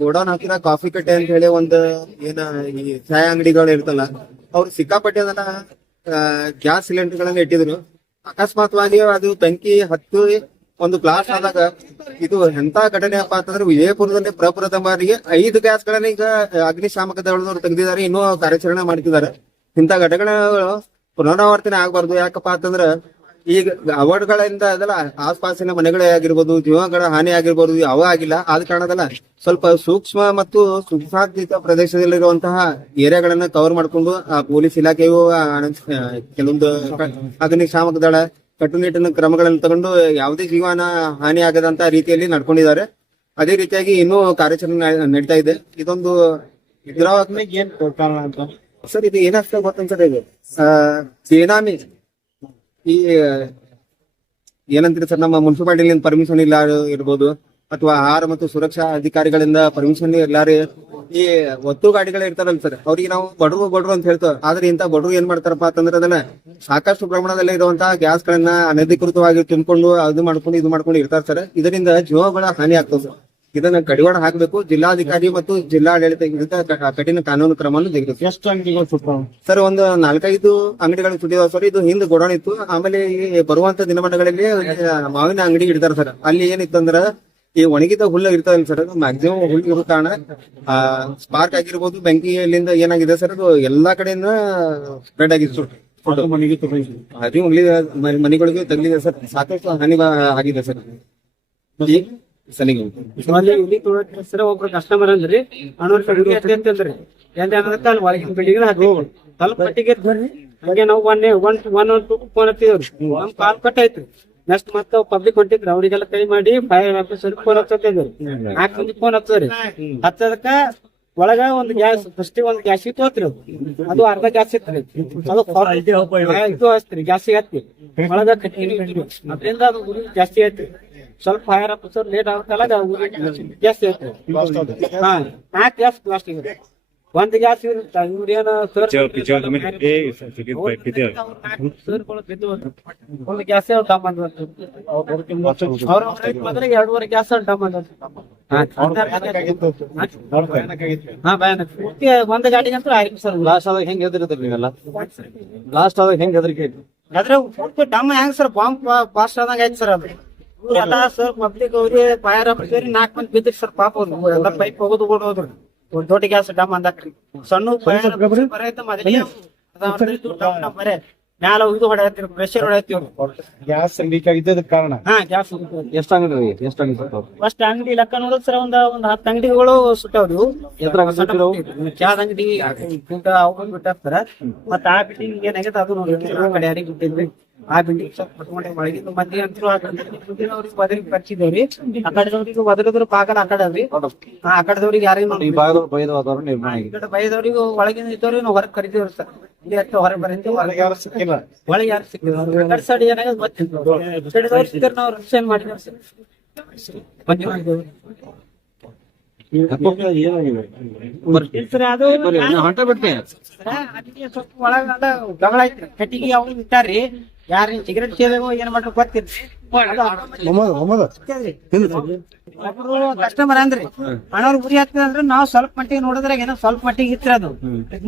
Godown ಹತ್ತಿರ coffee ಕಟ್ಟೆ ಅಂತ ಹೇಳಿ ಒಂದು ಏನ ಈ ಚಾಯ್ ಅಂಗಡಿಗಳು ಇರ್ತಲ್ಲ, ಅವ್ರು ಸಿಕ್ಕಾಪಟ್ಟೆ ಅದನ್ನ ಗ್ಯಾಸ್ ಸಿಲಿಂಡರ್ ಗಳನ್ನ ಇಟ್ಟಿದ್ರು. ಅಕಸ್ಮಾತ್ವಾಗಿ ಅದು ಬೆಂಕಿ ಹತ್ತು ಒಂದು ಬ್ಲಾಸ್ಟ್ ಆದಾಗ ಇದು ಎಂತ ಘಟನೆಯಪ್ಪ ಅಂತಂದ್ರೆ ವಿಜಯಪುರದಲ್ಲಿ ಪ್ರಪ್ರಥಮ ಬಾರಿಗೆ 5 ಗ್ಯಾಸ್ ಗಳನ್ನ ಈಗ ಅಗ್ನಿಶಾಮಕ ದಳದವರು ತೆಗೆದಿದ್ದಾರೆ, ಇನ್ನೂ ಕಾರ್ಯಾಚರಣೆ ಮಾಡ್ತಿದ್ದಾರೆ. ಇಂತ ಘಟನೆಗಳು ಪುನರಾವರ್ತನೆ ಆಗ್ಬಾರ್ದು. ಯಾಕಪ್ಪ ಅಂತಂದ್ರ ಈಗ ಅವಘಡಗಳಿಂದ ಅದಲ್ಲ ಆಸ್ಪಾಸಿನ ಮನೆಗಳೇ ಆಗಿರ್ಬೋದು, ಜೀವಗಳ ಹಾನಿ ಆಗಿರ್ಬೋದು, ಅವ ಆಗಿಲ್ಲ. ಆದ ಕಾರಣದಲ್ಲ ಸ್ವಲ್ಪ ಸೂಕ್ಷ್ಮ ಮತ್ತು ಸುಸಂಘಟಿತ ಪ್ರದೇಶದಲ್ಲಿರುವಂತಹ ಏರಿಯಾಗಳನ್ನ ಕವರ್ ಮಾಡ್ಕೊಂಡು ಆ ಪೊಲೀಸ್ ಇಲಾಖೆಯು ಕೆಲವೊಂದು ಅಗ್ನಿಶಾಮಕ ದಳ ಕಟ್ಟುನಿಟ್ಟಿನ ಕ್ರಮಗಳನ್ನು ತಗೊಂಡು ಯಾವುದೇ ಜೀವನ ಹಾನಿ ಆಗದಂತ ರೀತಿಯಲ್ಲಿ ನಡ್ಕೊಂಡಿದ್ದಾರೆ. ಅದೇ ರೀತಿಯಾಗಿ ಇನ್ನೂ ಕಾರ್ಯಾಚರಣೆ ನಡೀತಾ ಇದೆ. ಇದೊಂದು ಏನ್ ಕಾರಣ ಅಂತ ಸರ್, ಇದು ಏನಾಗ್ತದೆ ಗೊತ್ತನ್ಸರ್, ಇದು ಬೇನಾಮಿ ಈ ಏನಂತೀರಿ ಸರ್, ನಮ್ಮ ಮುನ್ಸಿಪಾಲಿಟಿ ಪರ್ಮಿಷನ್ ಇಲ್ಲ ಇರ್ಬೋದು, ಅಥವಾ ಆಹಾರ ಮತ್ತು ಸುರಕ್ಷಾ ಅಧಿಕಾರಿಗಳಿಂದ ಪರ್ಮಿಷನ್ ಇಲ್ಲಾರಿ ಈ ಒತ್ತು ಗಾಡಿಗಳು ಇರ್ತಾರಲ್ಲ ಸರ್, ಅವ್ರಿಗೆ ನಾವು ಬಡವರು ಅಂತ ಹೇಳ್ತೇವೆ. ಆದ್ರೆ ಇಂತ ಬಡವರು ಏನ್ ಮಾಡ್ತಾರಪ್ಪ ಅಂತಂದ್ರೆ ಅದನ್ನ ಸಾಕಷ್ಟು ಪ್ರಮಾಣದಲ್ಲಿ ಇರುವಂತಹ ಗ್ಯಾಸ್ ಗಳನ್ನ ಅನಧಿಕೃತವಾಗಿ ತುಂಬಿಕೊಂಡು ಇದು ಮಾಡ್ಕೊಂಡು ಇರ್ತಾರೆ ಸರ್. ಇದರಿಂದ ಜೀವಗಳ ಹಾನಿ ಆಗ್ತದೆ ಸರ್. ಇದನ್ನ ಕಡಿವಾಣ ಹಾಕಬೇಕು. ಜಿಲ್ಲಾಧಿಕಾರಿ ಮತ್ತು ಜಿಲ್ಲಾಡಳಿತ ವಿರುದ್ಧ ಕಠಿಣ ಕಾನೂನು ಕ್ರಮವನ್ನು ತೆಗೆದುಕೊಳ್ಳಿ. ಎಷ್ಟು ಅಂಗಡಿಗಳು ಸುಟ್ಟಾವ ಸರ್? ಒಂದು 4-5 ಅಂಗಡಿಗಳು ಸುಟ್ಟಿದಾವ ಸರ್. ಇದು ಹಿಂದ್ ಗೋಡೌನ್ ಇತ್ತು. ಆಮೇಲೆ ಈ ಬರುವಂತ ದಿನಮಾನಗಳಲ್ಲಿ ಮಾವಿನ ಅಂಗಡಿ ಇಡ್ತಾರೆ ಸರ್. ಅಲ್ಲಿ ಏನಿತ್ತು ಅಂದ್ರ ಈ ಒಣಗಿದ ಹುಲ್ಲು ಇರ್ತದಲ್ಲ ಸರ್, ಅದು ಮ್ಯಾಕ್ಸಿಮಮ್ ಹುಲ್ಲು ಇರೋ ಕಾರಣ ಸ್ಪಾರ್ಕ್ ಆಗಿರ್ಬೋದು, ಬೆಂಕಿಯಲ್ಲಿಂದ ಏನಾಗಿದೆ ಸರ್, ಅದು ಎಲ್ಲಾ ಕಡೆಯಿಂದ ಸ್ಪ್ರೆಡ್ ಆಗಿದೆ ಸರ್. ಅದೇ ಮನೆಗಳಿಗೆ ತಗಲಿದೆ ಸರ್. ಸಾಕಷ್ಟು ಹಾನಿ ಆಗಿದೆ ಸರ್. ಸರ್ ಒಬ್ರು ಕಸ್ಟಮರ್ ಅಂದ್ರಿ ಅಂದ್ರಿ ಅಲ್ಲಿ ಒಳಗಿನ ಬಿಲ್ಡಿಂಗ್ ಹಾಕಿ ಸ್ವಲ್ಪ ಪಟ್ಟಿಗೆ ಹಾಗೆ ನಾವು ಒನ್ ಫೋನ್ ಹತ್ತಿದೇವ್ರಿ. ನಮ್ ಕಾಲ್ ಕಟ್ ಆಯ್ತು. ನೆಕ್ಸ್ಟ್ ಮತ್ತೆ ಪಬ್ಲಿಕ್ ಹೊಂಟಿದ್ರು, ಅವ್ರಿಗೆಲ್ಲ ಕೈ ಮಾಡಿ ಫೈರ್ ಆಫೀಸರ್ ಫೋನ್ ಹತ್ತಿದ್ರಿ. 4 ಮಂದಿ ಫೋನ್ ಹತ್ತದ್ರಿ. ಹತ್ತದಕ್ಕ ಒಳಗ ಒಂದು ಗ್ಯಾಸ್ ಫಸ್ಟ್ ಒಂದು ಗ್ಯಾಸ್ ಇತ್ತು ಹೋತ್ರಿ. ಅದು ಅರ್ಧ ಗ್ಯಾಸ್ ಇತ್ರಿ. ಅದು ಇದು ಹಚ್ತ್ರಿ, ಗ್ಯಾಸಿಗೆ ಹತ್ತಿ ಒಳಗ ಕಟ್ಟಿ ಅದರಿಂದ ಅದು ಉರಿ ಜಾಸ್ತಿ ಆಯ್ತು. ಸ್ವಲ್ಪ ಫೈರ್ ಆಫೀಸರ್ ಲೇಟ್ ಆಗತ್ತಲ್ಲ ಜಾಸ್ತಿ ಆಯ್ತು. 4 ಗ್ಯಾಸ್ ಬ್ಲಾಸ್ಟ್ ಆಗಿದೆ. ಒಂದ್ ಗ್ಯಾಸ್ ಇವ್ರೇನ ಒಂದು ಗ್ಯಾಸ್ ಡಮ್ ಅಂದ್ 2.5 ಗ್ಯಾಸ್ ಡಮ್ ಅಂದ್ ಒಂದ್ ಗಾಡಿಗೆ ಅಂತ ಆಯ್ತು ಸರ್. ಲಾಸ್ಟ್ ಆದಾಗ ಹೆಂಗ್ ಹೆದರಿದ್ರಿ ನೀವೆಲ್ಲ? ಲಾಸ್ಟ್ ಆದಾಗ ಹೆಂಗ್ ಹೆದರಿಕೆ ಅದ್ರ ಡಮ್ ಹೆಂಗ್ ಸರ್, ಬಾಂಬ್ ಪಾಸ್ಟ್ ಆದಂಗ ಆಯ್ತು ಸರ್. ಅದು ಎಲ್ಲ ಸರ್ ಪಬ್ಲಿಕ್ ಅವ್ರಿಗೆ ಫೈರ್ ಆಫೀಸರ್ 4 ಮಂದಿ ಬಿದ್ರಿ ಸರ್. ಪಾಪ ಅವ್ರು ಎಲ್ಲ ಪೈಪ್ ಹೋಗೋದು ಹೋದ್ರಿ. ದೊಡ್ಡ ಗ್ಯಾಸ್ ಡಮ್ ಅಂದಾಕ್ರಿ. ಸಣ್ಣ ಬರೇ ಮ್ಯಾಲ ಇದು ಹೊಡೆಯತ್ರಿ, ಪ್ರೆಷರ್ ಹೊಡೆಯತ್ತೀವ್ರಿ. ಗ್ಯಾಸ್ ಲೀಕ್ ಆಗಿದ್ದ ಕಾರಣ ಗ್ಯಾಸ್ ಎಷ್ಟು ಅಂಗಡಿ ಫಸ್ಟ್ ಅಂಗಡಿ ಲೆಕ್ಕ ನೋಡಿದ್ ಸರ್ ಒಂದ್ 10 ಅಂಗಡಿಗಳು ಸುಟ್ಟವ್ರಿ. ಚಾದ ಅಂಗಡಿ ಅವ್ ಬಿಟ್ಟಾರ. ಮತ್ತ ಆ ಬಿಲ್ಡಿಂಗ್ ಏನಾಗೈತೆ ಅದು ನೋಡಿ ಕಡೆ ಯಾರಿಗೆ ಬಿಟ್ಟಿದ್ರಿ. ಆ ಬಿಲ್ಡಿಂಗ್ ಪಟ್ಕೊಂಡೆ ಒಳಗಿಂದ ಮಂದಿ ಅಂತೂ ಅವ್ರಿಗೆ ಬದಲಿಗೆ ಪರಿಚಿದವ್ರಿ. ಆ ಕಡೆದವ್ರಿಗೆ ಬದಲಿದ್ರು ಬಾಗಲ ಆ ಕಡೆ ಅವ್ರಿ. ಆ ಕಡೆದವ್ರಿಗೆ ಯಾರಿಗೂ ಬೈದವ್ರಿಗೆ ಒಳಗಿಂದ ಇದ್ದವ್ರಿಗೆ ನಾವು ಹೊರಗೆ ಕರಿತೀವ್ರಿ ಸರ್. ಇಲ್ಲಿ ಅಷ್ಟು ಹೊರಗೆ ಬರೀತೀವಿ, ಒಳಗೆ ಯಾರು ಸಿಕ್ಕಿಲ್ಲ. ಸೈಡ್ ಏನಾಗ ಗೊತ್ತಿಲ್ಲ, ಸಿಕ್ಕರ್ ನಾವು ರಕ್ಷಣೆ ಮಾಡಿದ್ವಿ ಸರ್. ಅದು ಸ್ವಲ್ಪ ಒಳಗ ಗಮಳ ಐತ್ರಿ. ಕಟ್ಟಿಗೆ ಅವ್ರು ಇಟ್ಟಾರಿ. ಯಾರ ಸಿಗರೇಟ್ ಸೇದೋ ಏನ್ ಮಾಡ್ರಿ ಗೊತ್ತಿರ್ರಿ. ಒಬ್ರು ಕಸ್ಟಮರ್ ಅಂದ್ರಿ ಅಣ್ಣವ್ರು ಉರಿ ಹಾಕ್ತದಂದ್ರೆ ನಾವು ಸ್ವಲ್ಪ ಮಟ್ಟಿಗೆ ನೋಡಿದ್ರಾಗ ಏನೋ ಸ್ವಲ್ಪ ಮಟ್ಟಿಗೆ ಇತ್ರಿ. ಅದು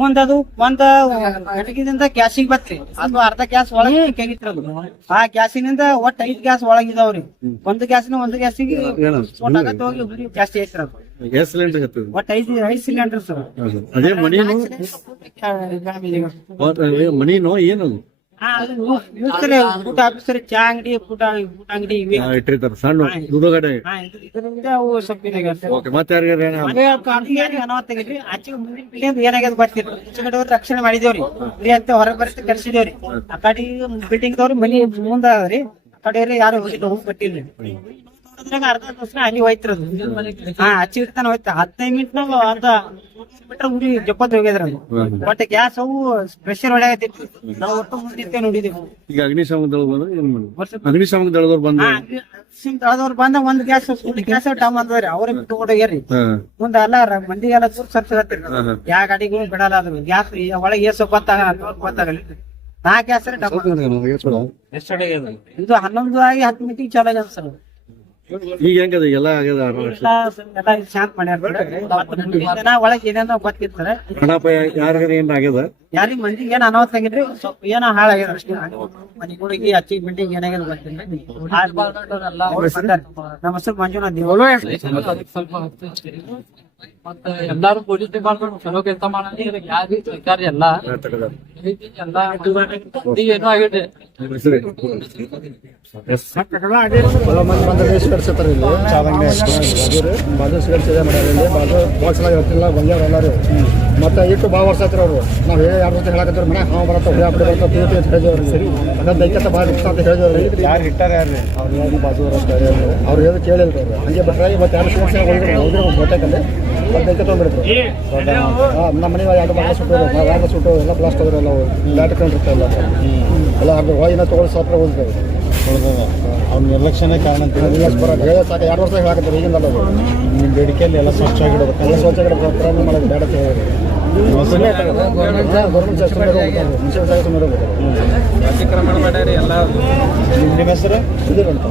ಮುಂದದು ಒಂದ್ ಕಟ್ಟಿಗೆದಿಂದ ಗ್ಯಾಸಿಗೆ ಬತ್ರಿ. ಅದು ಅರ್ಧ ಗ್ಯಾಸ್ ಒಳಗೆ ಕೆಗಿತ್ರಿ. ಅದು ಆ ಗ್ಯಾಸಿನಿಂದ ಒಟ್ಟು 5 ಗ್ಯಾಸ್ ಒಳಗಿದಾವ್ರಿ. ಒಂದು ಗ್ಯಾಸಿಗೆ ಹೋಗಿ ಉರಿ ಜಾಸ್ತಿ ಐತ್ರಿ. ಅದು ಒಟ್ಟು 5 ಸಿಲಿಂಡರ್ ಸರ್. ಮನಿನೋ ಏನದು ಊಟ ಆಫೀಸರ್ ಚಾ ಅಂಗಡಿ ಊಟ ಅಂಗಡಿ ಇಟ್ಟಿರ್ತಾರೆ ಸಣ್ಣ ದುಡುಗಡೆ. ಏನಾಗ್ಯದ ಬರ್ತೀರಿ ರಕ್ಷಣೆ ಮಾಡಿದೇವ್ರಿ. ಅಂತ ಹೊರಗೆ ಬರ್ತಿ ಕರ್ಸಿದೇವ್ರಿ. ಆ ಕಡೆ ಬಿಲ್ಡಿಂಗ್ ದವ್ರಿ ಮನಿ ಮುಂದ ಅದ್ರಿ. ಆ ಕಡೆ ಯಾರು ಹೋಗಿ ಬಟ್ಟಿಲ್ರಿ. ಅರ್ಧ ತಾಸ ಅಲ್ಲಿ ಹೋಯ್ತಿರೋದು. ಹಚ್ಚಿ ಇರ್ತಾನ ಹೋಯ್ತ 15 ಮಿನಿಟ್ನಾಗ ಅರ್ಧ ಮೀಟರ್ ಉರಿ ಜಪ್ಪತ್ ಹೋಗ್ಯದ್ರ. ಬಟ್ ಗ್ಯಾಸ್ ಅವು ಪ್ರೆಷರ್ ಹೊಡೆಯತ್ತಿತ್ತು. ನಾವು ಒಟ್ಟು ಮುಂದೆ ನೋಡಿದೀವಿ. ಈಗ ಅಗ್ನಿಶಾಮಕ ದಳದವ್ರು ಬಂದ ಒಂದ್ ಗ್ಯಾಸ್ ಡಮ್ ಅಂದ್ರಿ. ಅವ್ರ ಬಿಟ್ಟು ಹೋಗ್ಯಾರಿ. ಮುಂದ ಎಲ್ಲ ಮಂದಿ ಎಲ್ಲ ದೂರ ಸರ್ಸಗತ್ತಿರಿ. ಯಾವ ಗಾಡಿಗಳು ಬಿಡಲ್ಲ. ಅದು ಗ್ಯಾಸ್ ಒಳಗೆ ಏಸೋ ಗೊತ್ತಾಗಲಿ. 4 ಗ್ಯಾಸ್ ಡಮ್. ಇದು 11 ಆಗಿ 10 ಮಿನಿಟಿಗೆ ಚಾಲು ಆಗ್ಯದ ಸರ್. ಈಗ ಹೆಂಗದ ಎಲ್ಲ ಆಗ್ಯದ ಎಲ್ಲ ಶಾಂತ ಮಾಡ್ಯಾರ ಮತ್ತೆ ಮುಂದಿನ ದಿನ ಒಳಗ್ ಏನೇನೋ ಗೊತ್ತಿರ್ತಾರೆ ಹಣಪ ಯಾರಿಗಾರ ಏನ್ ಆಗ್ಯದ ಯಾರಿಗ್ ಮಂದಿಗೆ ಏನ್ ಅನಾಹುತ ಆಗಿದ್ರಿ ಸ್ವಲ್ಪ ಏನೋ ಹಾಳಾಗ್ಯದ ಅಷ್ಟೇ ಮನೆಗಳಿಗೆ ಹಚ್ಚಿಗೆ ಬಿಲ್ಡಿಂಗ್ ಏನಾಗ್ಯದ ಗೊತ್ತಿಲ್ಲ ಅವ್ರು ಬಂದಾರೆ. ನಮ್ಮ ಹೆಸರು ಮಂಜುನಾಥ್ ಸ್ವಲ್ಪ ಮತ್ತೆ ಎಲ್ಲಾರು ಪೊಲೀಸ್ ಡಿಪಾರ್ಟ್ಮೆಂಟ್ ಚಲೋ ಕೆಲಸ ಮಾಡಿ ಯಾರು ಸರ್ಕಾರ ಎಲ್ಲ ಎಲ್ಲ ಏನೋ ಆಗಿದೆ ಚಲೋ ಮಂದಿ ಬಂದ ಬೇಸ್ ಕಟ್ಸತ್ತಾರ ಇಲ್ಲಿ ಬಾಜು ಸಿಗಡ್ಸಿದೆ ಮಾಡ್ಯಾರ ಇಲ್ಲಿ ಬಾಜು ಬಾಕ್ಸ್ ಎಲ್ಲ ಹೇಳ್ತಿಲ್ಲ ಬಂದ್ಯಾರ ಎಲ್ಲಾರು ಮತ್ತೆ ಇಟ್ಟು ಭಾಳ ವರ್ಷ ಆಯ್ತು ಅವ್ರು ನಾವು ಯಾರ ಜೊತೆ ಹೇಳಕತ್ತಿರ ಮನೆ ಹಾವು ಬರತ್ತ ಹುಳಿ ಹಾಪಡಿ ಬರತ್ತ ಪಿ ಅಂತ ಹೇಳಿದವ್ರು ಅದನ್ನ ದೈಕತ್ತ ಭಾಳ ಇಷ್ಟ ಅಂತ ಹೇಳಿದವ್ರು ಯಾರು ಹಿಟ್ಟಾರ ಯಾರು ಅವ್ರು ಯಾರು ಬಾಜು ಅವ್ರು ಹೇಳಿ ಕೇಳಿಲ್ರಿ ಅವ್ರು ಹಂಗೆ ಬರ್ತಾರೆ ಇವತ್ತು ಯಾರು ಶಿಕ್ಷಣ ಹೋಗಿದ್ರು ಗೊತ್ತಾಕಂದ್ರೆ ಮತ್ತೆ ದೈಕತ್ತ ಹೋಗ್ಬಿಡ್ತು ನಮ್ಮ ಮನೆ ಎರಡು ಬಾಳ ಸುಟ್ಟು ಎರಡು ಸುಟ್ಟು ಎಲ್ಲ ಬ್ಲಾಸ್ಟ್ ಆದ್ರೆ ಎಲ್ಲ ಬ್ಯಾಟ್ ಕಂಡಿರ್ತಾರೆ ಎಲ್ಲ ಅರ್ಧ ಹೊಯ್ನ ತೊಗೊಳ್ಳಿ ಸಾವಿರ ಹೋಗಿದ್ರು ಅವ್ನ ನಿರ್ಲಕ್ಷ್ಯನೇ ಕಾರಣ ಅಂತ ಹೇಳ ಸಾಕು 2 ವರ್ಷ ಹೇಳಕತ್ತಾರೆ ಈಗಿಂದ ಅದು ನಿಮ್ಮ ಬೇಡಿಕೆಯಲ್ಲಿ ಎಲ್ಲ ಸ್ವಚ್ಛ ಆಗಿಡೋದು ಎಲ್ಲ ಶೌಚಾಲಯ ಪ್ರಾರಂಭ ಮಾಡೋದು ಬೇಡ ಅಂತ ಹೇಳಿ ಗೌರ್ಮೆಂಟ್ ಮುನ್ಸಿಪಲ್ ಜಾಗ ನೋಡಬೇಕು ಅತಿಕ್ರಮಣ ಮಾಡ್ಯಾರಿ ಎಲ್ಲ ನಿಮ್ಮ ಹೆಸರು ಇದಿರಂತ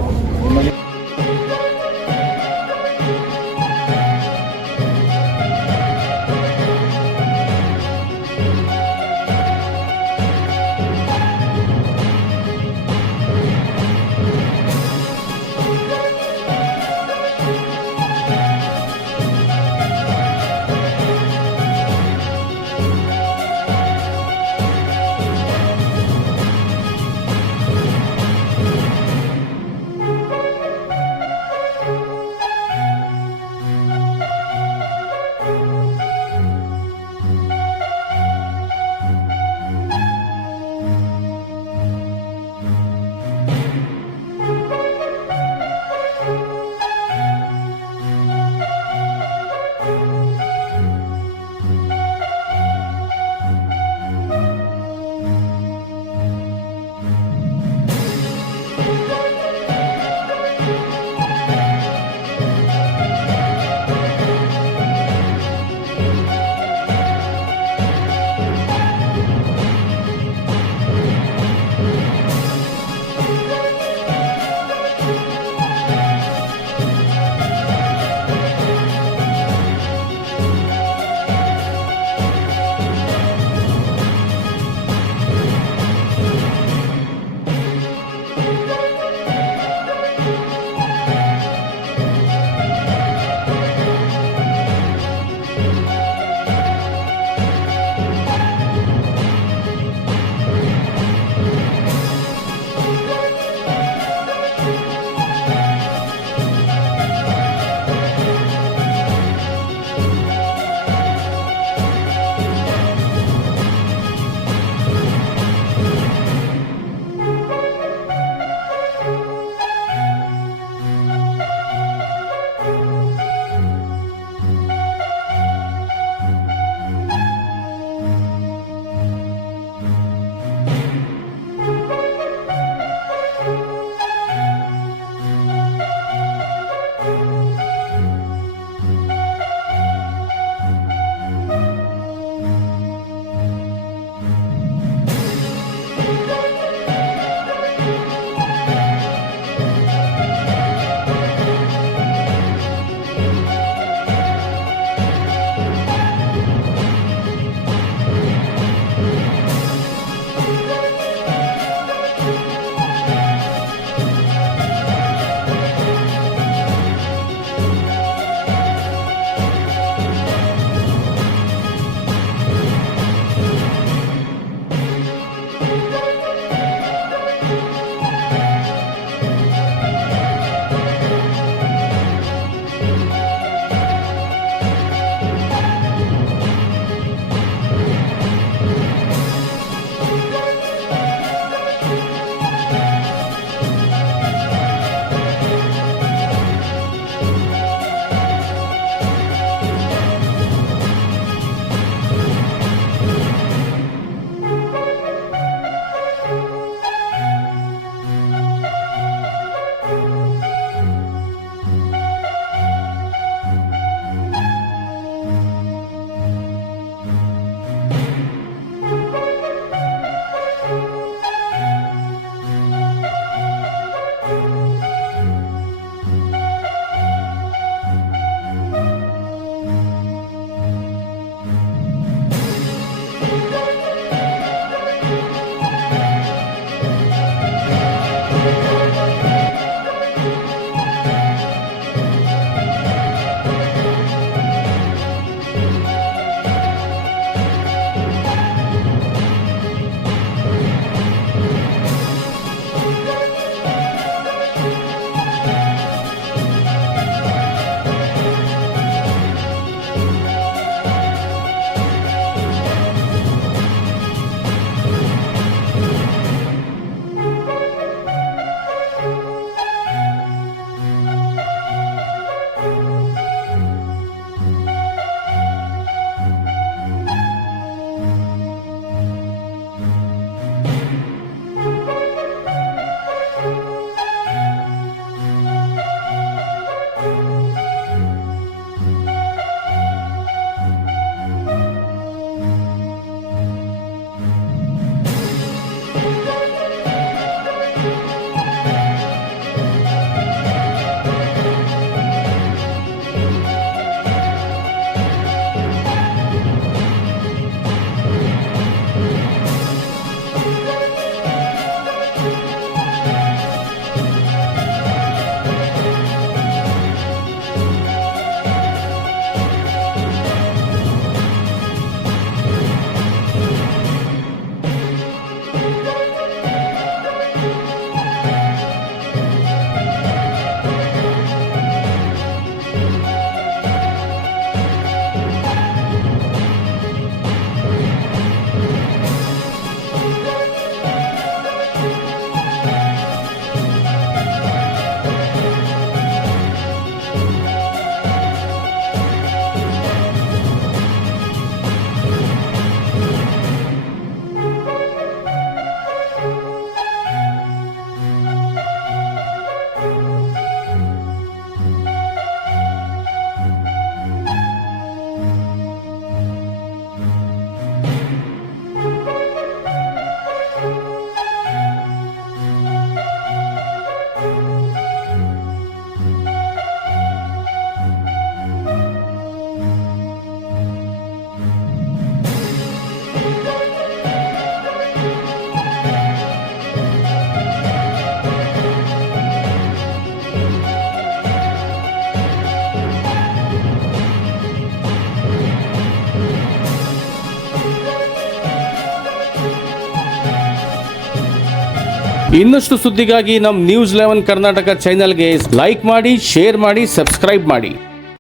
ಇನ್ನಷ್ಟು ಸುದ್ದಿಗಾಗಿ ನಮ್ಮ ನ್ಯೂಸ್ 11 ಕರ್ನಾಟಕ ಚಾನೆಲ್ಗೆ ಲೈಕ್ ಮಾಡಿ, ಶೇರ್ ಮಾಡಿ, ಸಬ್ಸ್ಕ್ರೈಬ್ ಮಾಡಿ.